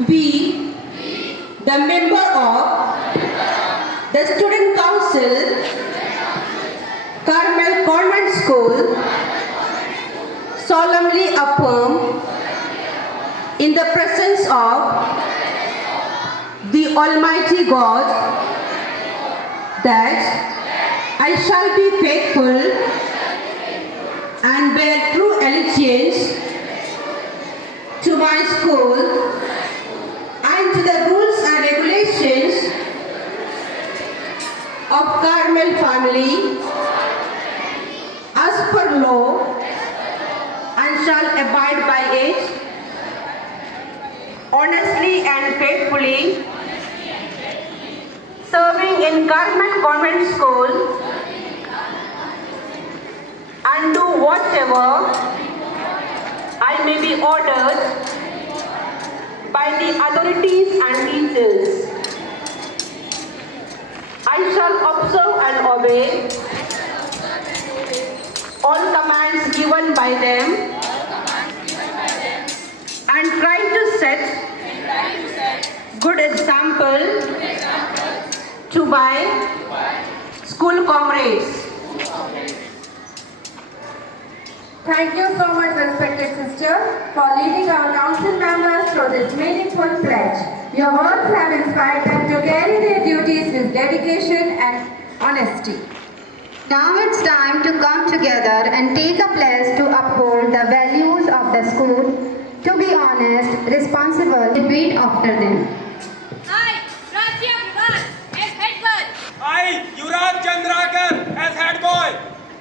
We, the member of the Student Council, Carmel Convent School, solemnly affirm in the presence of the Almighty God that I shall be faithful and bear true allegiance to my school and to the rules and regulations of Carmel family as per law and shall abide by it honestly and faithfully, serving in Carmel Convent School and do whatever I may be ordered by the authorities and teachers. I shall observe and obey all commands given by them and try to set good example to my school comrades. Thank you so much, respected sister, for leading our council members through this meaningful pledge. Your words have inspired them to carry their duties with dedication and honesty. Now it's time to come together and take a pledge to uphold the values of the school, to be honest, responsible, and read after them. I, Rajya Vivan, as head girl. I, Yuvraj Chandrakar, as head boy.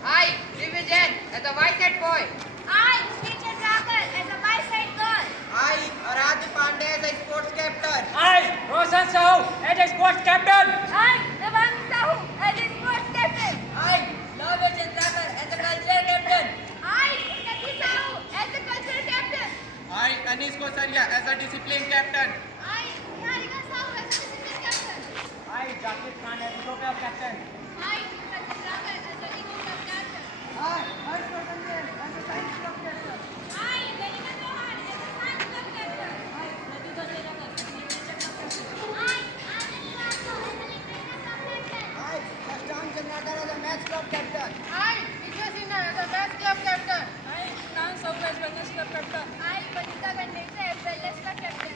I, Divijan, as a vice head boy. I, Teacher Rakar, as a by-side girl. I, Aradhya Pandey, as a sports captain. I, Roshan Sahu, as a sports captain. I, Devang Sahu, as a sports captain. I, Lavya Chandrakar, as a cultural captain. I, Unnati Sahu, as a cultural captain. I, Anis Kosaria, as a discipline captain. I, Niharika Sahu, as a discipline captain. I, Jakir Khan, as a local captain. I, Rajya Rakar, as a eco club captain. I, Harshvardhan Jain, as a science club captain. I, Venika Chauhan, as a science club captain. I, Radhika Cherakar, as a literature club captain. I, Anand Raghav, as a literature club captain. I, Sashtan Chandrakar, as a maths club captain. I, Vijay Sinha, as a maths club captain. I, Nan Sahu, as wellness club captain. I, Vanita Gandhekar, as wellness club captain.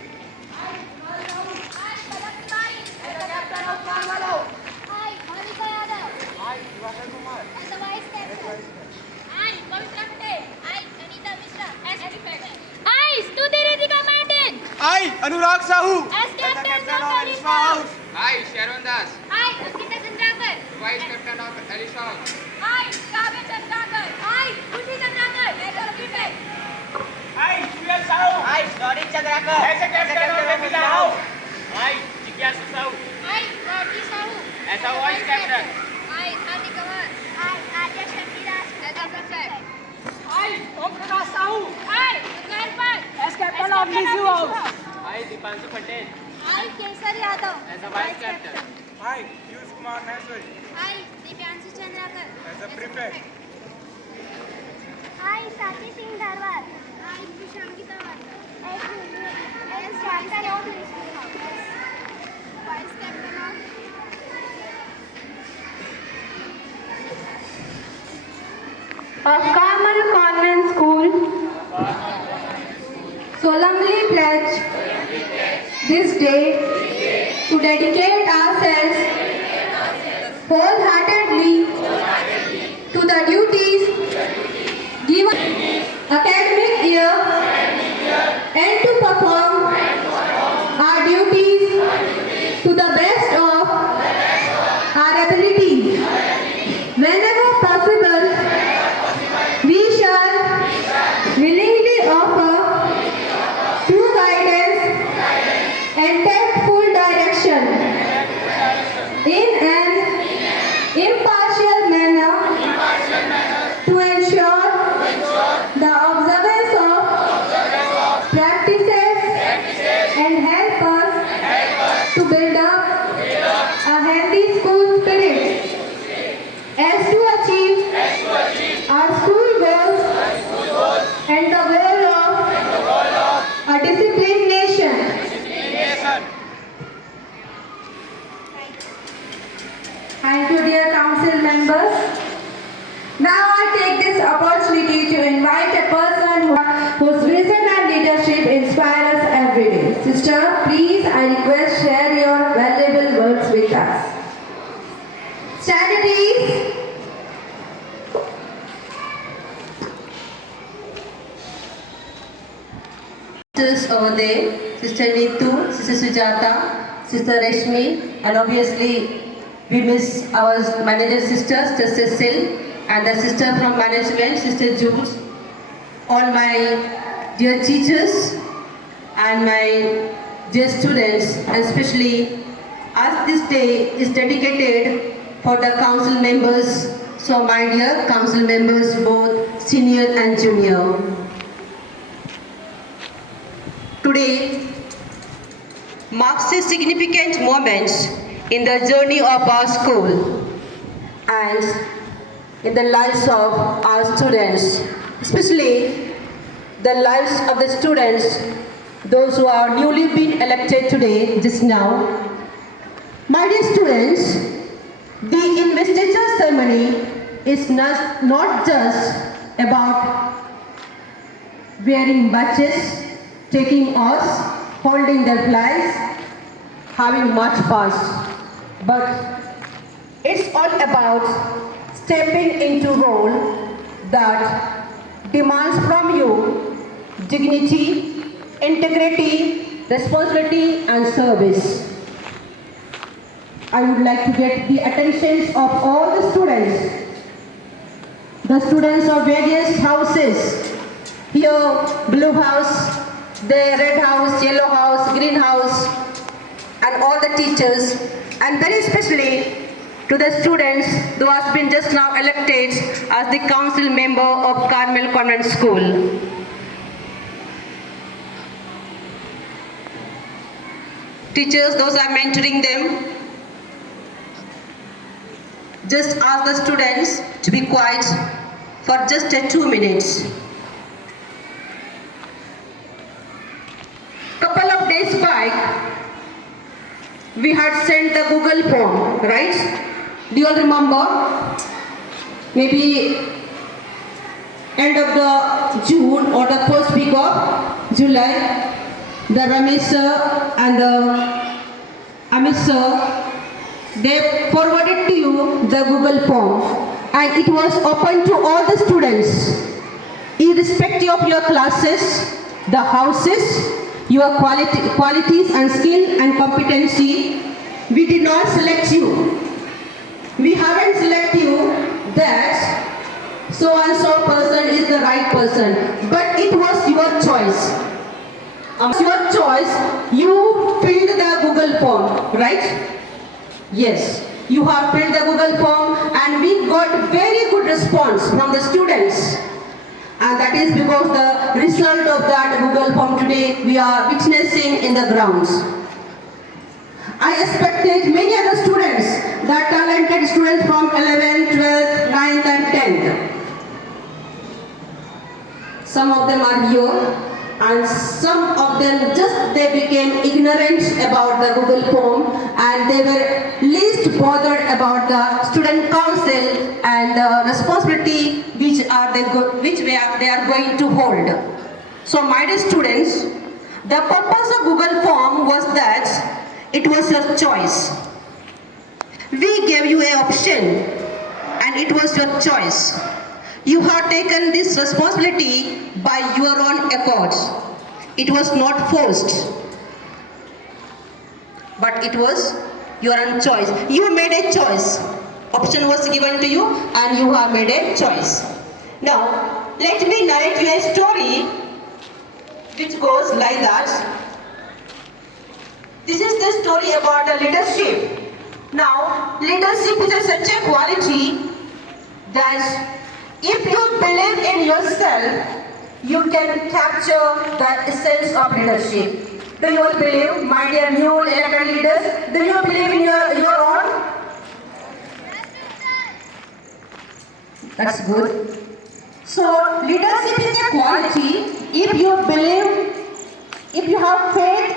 I, Palak Sai, as a captain of Carmel. I, Monica Yadav. I, Diwakar Kumar. As a vice captain. I, Pavitra Patel. I, Anita Mishra. As captain. I, Stuti Ritika Martin. I, Anurag Sahu, As captain of Alisha Alisa. House. I, Sharon Das, I, Ankita Chandrakar. vice captain of Alisha House. I, Kavya Chandrakar. I, Khushi Chandrakar. As a prefect. I, Suyal Sahu, I, Gauri Chandrakar, as a captain of Alisha House. I, Jigyasu Sahu, I, Raji Sahu. as a vice captain. I, Adi Kamar. I, Arya Shaktiras. As a prefect. I, Om Prakash Sahu, I, Udgar Park. as captain of Lisu House. I, Dipanshu Patel, I, Kesar Yadav. as a vice captain. I, Piyush Kumar Maheshwari, I, Divyanshi Chandrakar. as a prefect. I, Sati Singh Dharwal. I, Prashanki Dharwal. As captain of vice captain of Carmel Convent School solemnly pledge this day to dedicate ourselves wholeheartedly to the duties given academic year and to perform our duties to the best of our ability. Whenever possible, we shall willingly offer true guidance and take full direction in an impartial manner to ensure the observance of practices and help us to build up a healthy school spirit as to achieve our school goals and the goal of a disciplined nation. Now I take this opportunity to invite a person whose vision and leadership inspire us every day. Sister, please, I request share your valuable words with us. Stand please. Sisters over there, Sister Neetu, Sister Sujata, Sister Rashmi, and obviously we miss our manager sister, Sister Cecil, and the sister from management, Sister Jules, all my dear teachers and my dear students, and especially as this day is dedicated for the council members, so my dear council members, both senior and junior. Today marks a significant moment in the journey of our school and in the lives of our students, especially the lives of the students, those who are newly been elected today, just now. My dear students, the investiture ceremony is not just about wearing badges, taking oaths, holding their flags, having march past, but it's all about stepping into role that demands from you dignity, integrity, responsibility and service. I would like to get the attention of all the students of various houses. Here, blue house, the red house, yellow house, green house, and all the teachers, and very especially to the students who has been just now elected as the council member of Carmel Convent School. Teachers, those are mentoring them, just ask the students to be quiet for just 2 minutes. Couple of days back, we had sent the Google form, right? Do you all remember? Maybe end of the June or the first week of July, the Ramesh sir and the Amit sir, they forwarded to you the Google form and it was open to all the students, irrespective of your classes, the houses, your qualities and skill and competency. We did not select you. We haven't selected you that so and so person is the right person, but it was your choice. Your choice, you filled the Google form, right? Yes, you have filled the Google form and we got very good response from the students. And that is because the result of that Google form today we are witnessing in the grounds. I expected many other students, the talented students from 11th, 12th, 9th and 10th. Some of them are here and some of them they became ignorant about the Google form and they were least bothered about the student council and the responsibility which they are going to hold. So my dear students, the purpose of Google form was that it was your choice. We gave you an option and it was your choice. You have taken this responsibility by your own accord. It was not forced, but it was your own choice. You made a choice. Option was given to you and you have made a choice. Now, let me narrate you a story which goes like that. This is the story about the leadership. Now, leadership is such a quality that if you believe in yourself, you can capture the essence of leadership. Do you all believe, my dear new elected leaders? Do you believe in your own? That's good. So, leadership is a quality if you believe, if you have faith